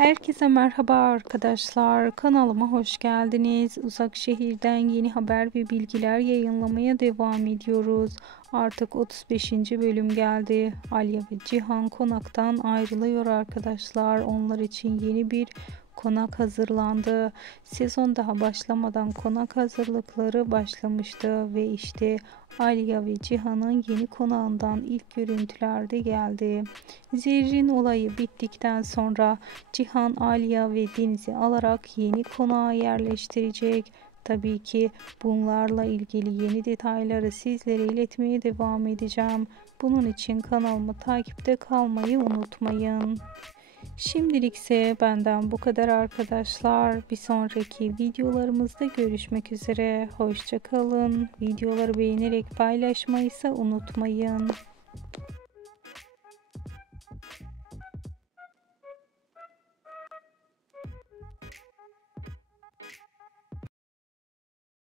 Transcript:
Herkese merhaba arkadaşlar. Kanalıma hoş geldiniz. Uzak şehirden yeni haber ve bilgiler yayınlamaya devam ediyoruz. Artık 35. bölüm geldi. Alya ve Cihan konaktan ayrılıyor arkadaşlar. Onlar için yeni bir konak hazırlandı. Sezon daha başlamadan konak hazırlıkları başlamıştı ve işte Alya ve Cihan'ın yeni konağından ilk görüntüler de geldi. Zerrin olayı bittikten sonra Cihan, Alya ve Deniz'i alarak yeni konağa yerleştirecek. Tabii ki bunlarla ilgili yeni detayları sizlere iletmeye devam edeceğim. Bunun için kanalımı takipte kalmayı unutmayın. Şimdilik ise benden bu kadar arkadaşlar. Bir sonraki videolarımızda görüşmek üzere. Hoşça kalın. Videoları beğenerek paylaşmayı ise unutmayın.